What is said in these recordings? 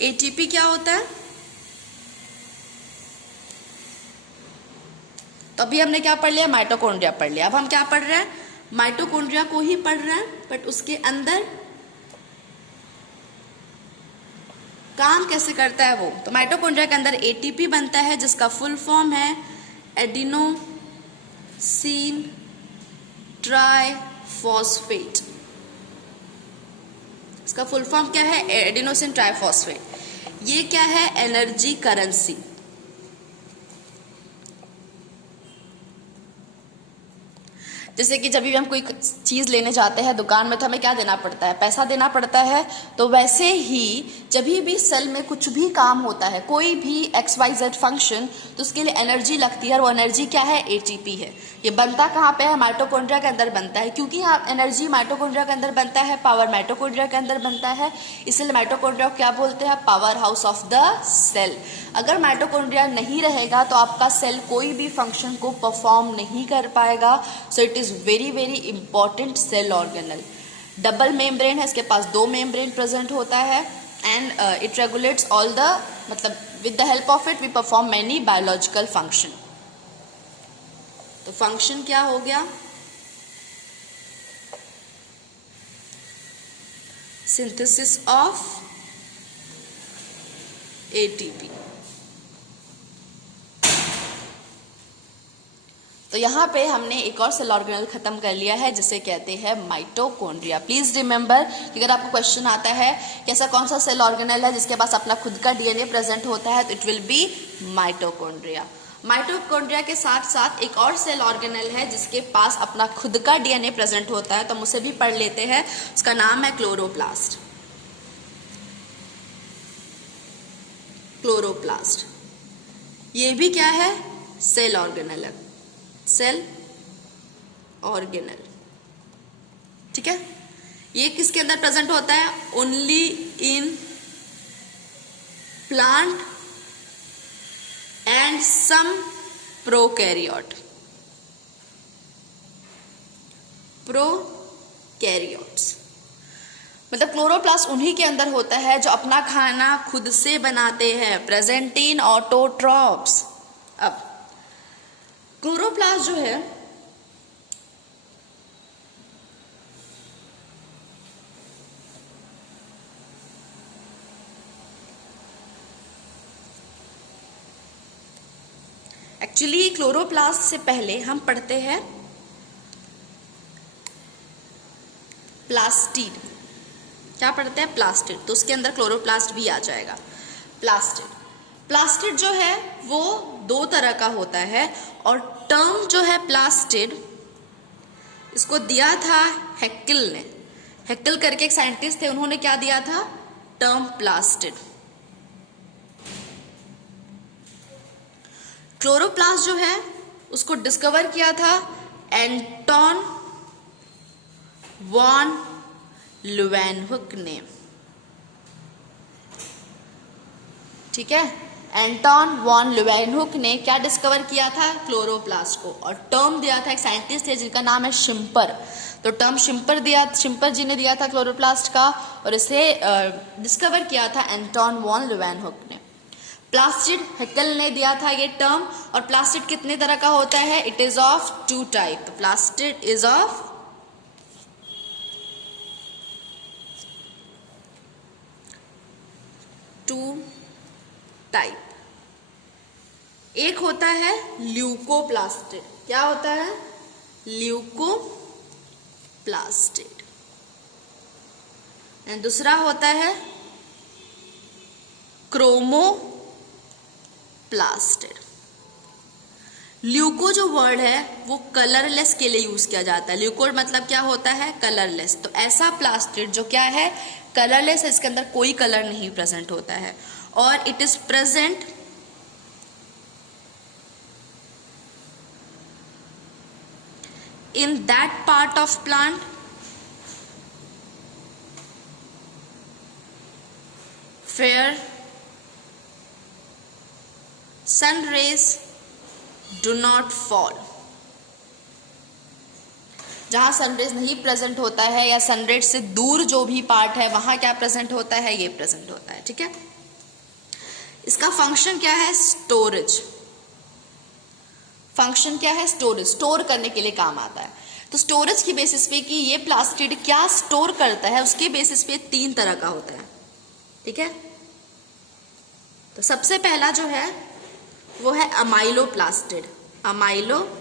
ATP क्या होता है? तो अभी हमने क्या पढ़ लिया? माइटोकॉन्ड्रिया पढ़ लिया। अब हम क्या पढ़ रहे हैं? माइटोकॉन्ड्रिया को ही पढ़ रहे हैं, बट उसके अंदर काम कैसे करता है वो। तो माइटोकॉन्ड्रिया के अंदर एटीपी बनता है जिसका फुल फॉर्म है एडिनोसिन ट्राइफॉस्फेट। इसका फुल फॉर्म क्या है? Adenosine triphosphate. ये क्या है? Energy currency. जैसे कि जब भी हम कोई चीज लेने जाते हैं दुकान में तो हमें क्या देना पड़ता है? पैसा देना पड़ता है। तो वैसे ही जब भी सेल में कुछ भी काम होता है, कोई भी XYZ फंक्शन, तो उसके लिए एनर्जी लगती है, और वो एनर्जी क्या है? एटीपी है। ये बनता कहाँ पे है? माइटोकॉन्ड्रिया के अंदर बनता है। क्योंकि एनर्जी माइटोकॉन्ड्रिया के अंदर बनता है, पावर माइटोकॉन्ड्रिया के अंदर बनता है, इसलिए माइटोकॉन्ड्रिया को क्या बोलते हैं? Power house of the cell. अगर माइटोकॉन्ड्रिया नहीं रहेगा तो आपका सेल कोई भी फंक्शन को परफॉर्म नहीं कर पाएगा। So it is very very important cell organelle. Double membrane है, इसके पास 2 मेम्ब्रेन प्रेजेंट होता है, and it regulates all the, मतलब with the help of it we perform many biological function. तो फंक्शन क्या हो गया? Synthesis of ATP. तो यहाँ पे हमने एक और सेल ऑर्गेनल खत्म कर लिया है जिसे कहते हैं माइटोकॉन्ड्रिया। प्लीज रिमेंबर कि अगर आपको क्वेश्चन आता है कि ऐसा कौन सा सेल ऑर्गेनल है जिसके पास अपना खुद का डीएनए प्रेजेंट होता है, तो it will be mitochondria. Mitochondria के साथ साथ एक और सेल ऑर्गेनल है जिसके पास अपना खुद का डीएनए प्रेजेंट होता है, तो हम उसे भी पढ़ लेते हैं। उसका नाम है क्लोरोप्लास्ट। क्लोरोप्लास्ट ये भी क्या है? सेल ऑर्गेनल है। सेल ऑर्गेनल, ठीक है। ये किसके अंदर प्रेजेंट होता है? Only in plant and some prokaryote. Prokaryotes मतलब क्लोरोप्लास्ट उन्हीं के अंदर होता है जो अपना खाना खुद से बनाते हैं, प्रेजेंट इन ऑटोट्रॉप्स। अब क्लोरोप्लास्ट जो है एक्चुअली क्लोरोप्लास्ट से पहले हम पढ़ते हैं प्लास्टिड। क्या पढ़ते हैं? प्लास्टिड। तो उसके अंदर क्लोरोप्लास्ट भी आ जाएगा। प्लास्टिड जो है वो 2 तरह का होता है, और टर्म जो है प्लास्टिड, इसको दिया था हेक्ल ने। हेक्ल करके एक साइंटिस्ट थे, उन्होंने क्या दिया था? Term plastid. क्लोरोप्लास्ट जो है उसको डिस्कवर किया था एंटोन वॉन ल्यूवेनहुक ने, ठीक है। एंटोन वॉन ल्यूवेनहुक ने क्या डिस्कवर किया था? क्लोरोप्लास्ट को। और टर्म दिया था, एक साइंटिस्ट थे जिनका नाम है शिम्पर, तो टर्म शिम्पर जी ने दिया था क्लोरोप्लास्ट का, और इसे डिस्कवर किया था एंटोन वॉन ल्यूवेनहुक ने। प्लास्टिड हेक्ल ने दिया था ये टर्म। और प्लास्टिड कितने तरह का होता है? It is of 2 type. तो प्लास्टिड इज ऑफ 2 टाइप। एक होता है ल्यूकोप्लास्टिड। क्या होता है? ल्यूकोप्लास्टिड। एंड दूसरा होता है क्रोमोप्लास्टिड। ल्यूको जो वर्ड है वो कलरलेस के लिए यूज किया जाता है। ल्यूको मतलब क्या होता है? कलरलेस। तो ऐसा प्लास्टिड जो क्या है? कलरलेस है, इसके अंदर कोई कलर नहीं प्रेजेंट होता है, और it is present in that part of plant where sun rays do not fall। जहां सनरेज नहीं प्रेजेंट होता है, या सनरेज से दूर जो भी पार्ट है वहां क्या प्रेजेंट होता है? ये प्रेजेंट होता है, ठीक है। इसका फंक्शन क्या है? स्टोरेज। फंक्शन क्या है? स्टोरेज, स्टोर करने के लिए काम आता है। तो स्टोरेज की बेसिस पे कि ये प्लास्टिड क्या स्टोर करता है, उसके बेसिस पे 3 तरह का होता है। ठीक है, तो सबसे पहला जो है वो है अमाइलोप्लास्टिड। अमाइलोप्लास्टिड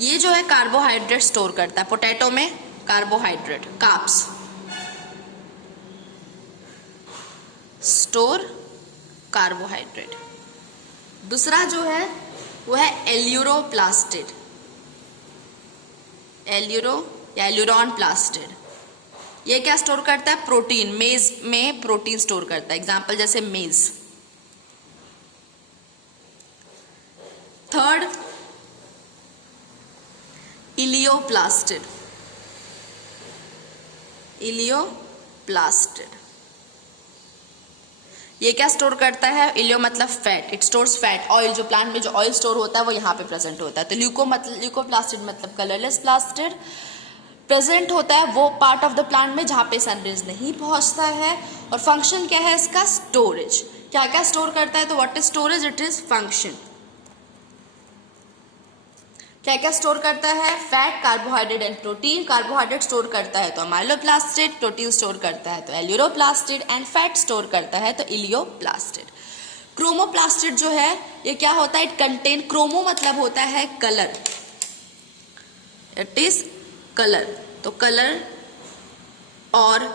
ये जो है कार्बोहाइड्रेट स्टोर करता है। पोटैटो में कार्बोहाइड्रेट, कार्ब्स स्टोर कार्बोहाइड्रेट। दूसरा जो है वो है एल्यूरोप्लास्टिड, एल्यूरो या एल्यूरॉन प्लास्टिड। ये क्या स्टोर करता है? प्रोटीन, मेज में प्रोटीन स्टोर करता है, एग्जाम्पल जैसे मेज। थर्ड इलियोप्लास्टिड, इलियोप्लास्टिड ये क्या स्टोर करता है? इलियो मतलब fat, it stores fat, oil. जो प्लांट में जो ऑयल स्टोर होता है वो यहाँ पे प्रेजेंट होता है। तो ल्यूकोप्लास्टिड मतलब कलरलेस प्लास्टिड, प्रेजेंट होता है वो पार्ट ऑफ द प्लांट में जहाँ पे सनरेज नहीं पहुँचता है। और फंक्शन क्या है इसका? स्टोरेज। क्या क्या स्टोर करता है? तो what is storage? It is function. क्या क्या स्टोर करता है? Fat, carbohydrate and protein. Carbohydrate store करता है तो अमाइलोप्लास्टिड, प्रोटीन स्टोर करता है तो एल्यूरोप्लास्टिड, एंड फैट स्टोर करता है तो इलियोप्लास्टिड। क्रोमोप्लास्टिड जो है ये क्या होता है? इट कंटेन, क्रोमो मतलब होता है कलर, इट इज कलर, तो कलर और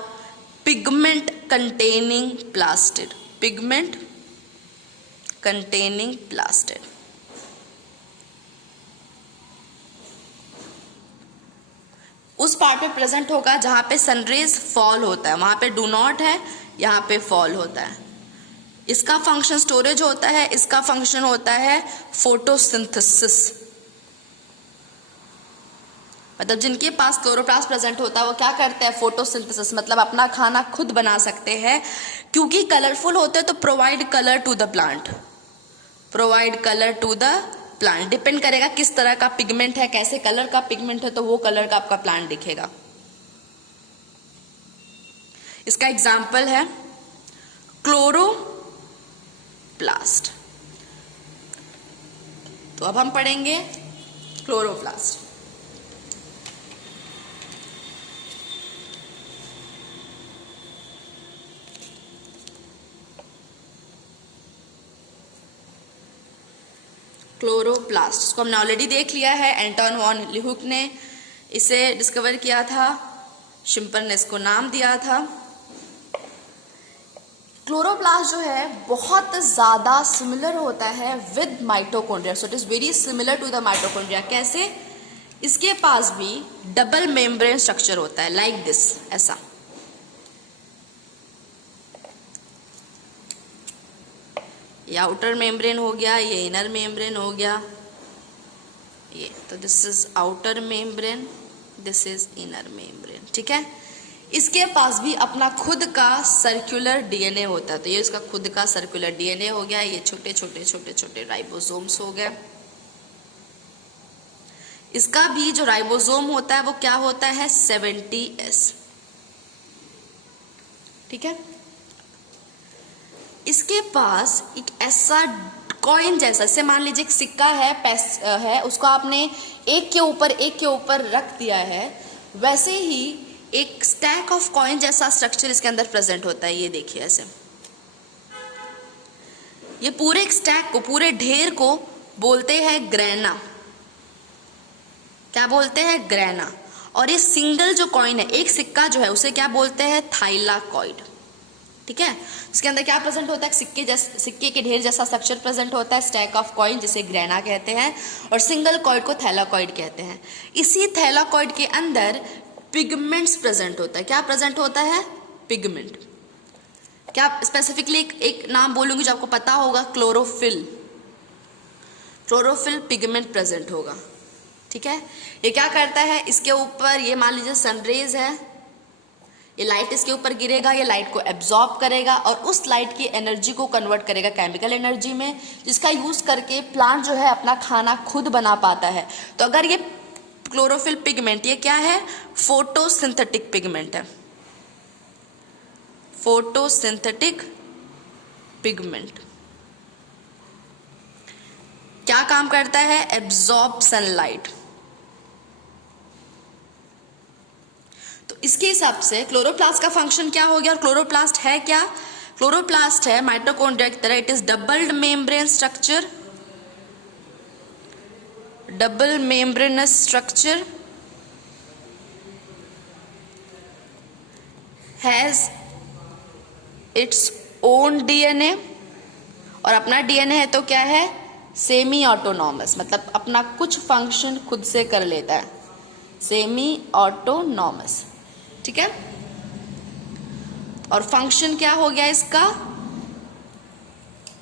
pigment containing plastid, pigment containing plastid. उस पार्ट पे प्रेजेंट होगा जहां पे सनरेज फॉल होता है, वहां पे डू नॉट है, यहाँ पे फॉल होता है। इसका फंक्शन स्टोरेज होता है, इसका फंक्शन होता है फोटोसिंथेसिस। मतलब जिनके पास क्लोरोप्लास्ट प्रेजेंट होता है वो क्या करते हैं? फोटोसिंथेसिस, मतलब अपना खाना खुद बना सकते हैं। क्योंकि कलरफुल होते हैं तो provide colour to the plant, provide colour to the plant. Depend करेगा किस तरह का पिगमेंट है, कैसे कलर का पिगमेंट है, तो वो कलर का आपका प्लांट दिखेगा। इसका एग्जाम्पल है क्लोरोप्लास्ट। तो अब हम पढ़ेंगे क्लोरोप्लास्ट। क्लोरोप्लास्ट इसको हमने ऑलरेडी देख लिया है। एंटोन वॉन लीहुक ने इसे डिस्कवर किया था, शिम्पर ने इसको नाम दिया था। क्लोरोप्लास्ट जो है बहुत ज़्यादा सिमिलर होता है with mitochondria, so it is very similar to the mitochondria. कैसे? इसके पास भी डबल मेम्ब्रेन स्ट्रक्चर होता है, लाइक दिस, ऐसा। ये आउटर मेम्ब्रेन हो गया, ये इनर मेम्ब्रेन हो गया, ये तो this is outer membrane, this is inner membrane. ठीक है, इसके पास भी अपना खुद का सर्कुलर डीएनए होता है। तो ये इसका खुद का सर्कुलर डीएनए हो गया, ये छोटे छोटे छोटे छोटे राइबोसोम्स हो गए। इसका भी जो राइबोसोम होता है वो क्या होता है? 70S। ठीक है, इसके पास एक ऐसा कॉइन जैसा, जैसे मान लीजिए एक सिक्का है, उसको आपने एक के ऊपर रख दिया है, वैसे ही एक स्टैक ऑफ कॉइन जैसा स्ट्रक्चर इसके अंदर प्रेजेंट होता है। ये देखिए ऐसे, ये पूरे स्टैक को, पूरे ढेर को बोलते हैं ग्रेना। क्या बोलते हैं? ग्रेना। और ये सिंगल जो कॉइन है, एक सिक्का जो है, उसे क्या बोलते हैं? थाइलाकॉइड। ठीक है, उसके अंदर क्या प्रेजेंट होता है? सिक्के के ढेर जैसा स्ट्रक्चर प्रेजेंट होता है, स्टैक ऑफ कॉइन, जिसे ग्रेना कहते हैं, और सिंगल कॉइड को थैलाकॉइड कहते हैं। इसी थैलाकॉइड के अंदर पिगमेंट्स प्रेजेंट होता है। क्या प्रेजेंट होता है? पिगमेंट। क्या स्पेसिफिकली एक नाम बोलूंगी जो आपको पता होगा, क्लोरोफिल। क्लोरोफिल पिगमेंट प्रेजेंट होगा। ठीक है, ये क्या करता है? इसके ऊपर, ये मान लीजिए सनरेज है, ये लाइट इसके ऊपर गिरेगा, ये लाइट को एब्जॉर्ब करेगा और उस लाइट की एनर्जी को कन्वर्ट करेगा केमिकल एनर्जी में, जिसका यूज करके प्लांट जो है अपना खाना खुद बना पाता है। तो अगर ये क्लोरोफिल पिगमेंट, ये क्या है? फोटोसिंथेटिक पिगमेंट है, फोटोसिंथेटिक पिगमेंट क्या काम करता है? Absorb sunlight. तो इसके हिसाब से क्लोरोप्लास्ट का फंक्शन क्या हो गया और क्लोरोप्लास्ट है क्या? क्लोरोप्लास्ट है माइटोकॉन्ड्रिया की तरह, it is doubled membrane structure, double membranous structure, has its own DNA, और अपना डीएनए है तो क्या है? सेमी ऑटोनॉमस, मतलब अपना कुछ फंक्शन खुद से कर लेता है, सेमी ऑटोनॉमस। ठीक है, और फंक्शन क्या हो गया इसका?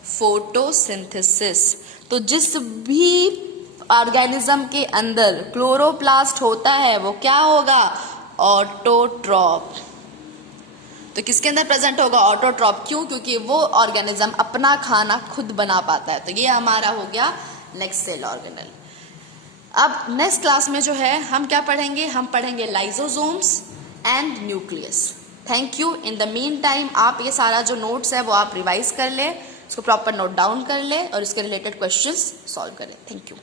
फोटोसिंथेसिस। तो जिस भी ऑर्गेनिज्म के अंदर क्लोरोप्लास्ट होता है वो क्या होगा? ऑटोट्रॉप। तो किसके अंदर प्रेजेंट होगा? ऑटोट्रॉप। क्यों? क्योंकि वो ऑर्गेनिज्म अपना खाना खुद बना पाता है। तो ये हमारा हो गया नेक्स्ट सेल ऑर्गेनल। अब नेक्स्ट क्लास में जो है हम क्या पढ़ेंगे? हम पढ़ेंगे lysosomes and nucleus. Thank you. In the mean time आप ये सारा जो नोट्स है वो आप रिवाइज कर ले, उसको प्रॉपर नोट डाउन कर ले और इसके रिलेटेड क्वेश्चंस सॉल्व कर ले। Thank you.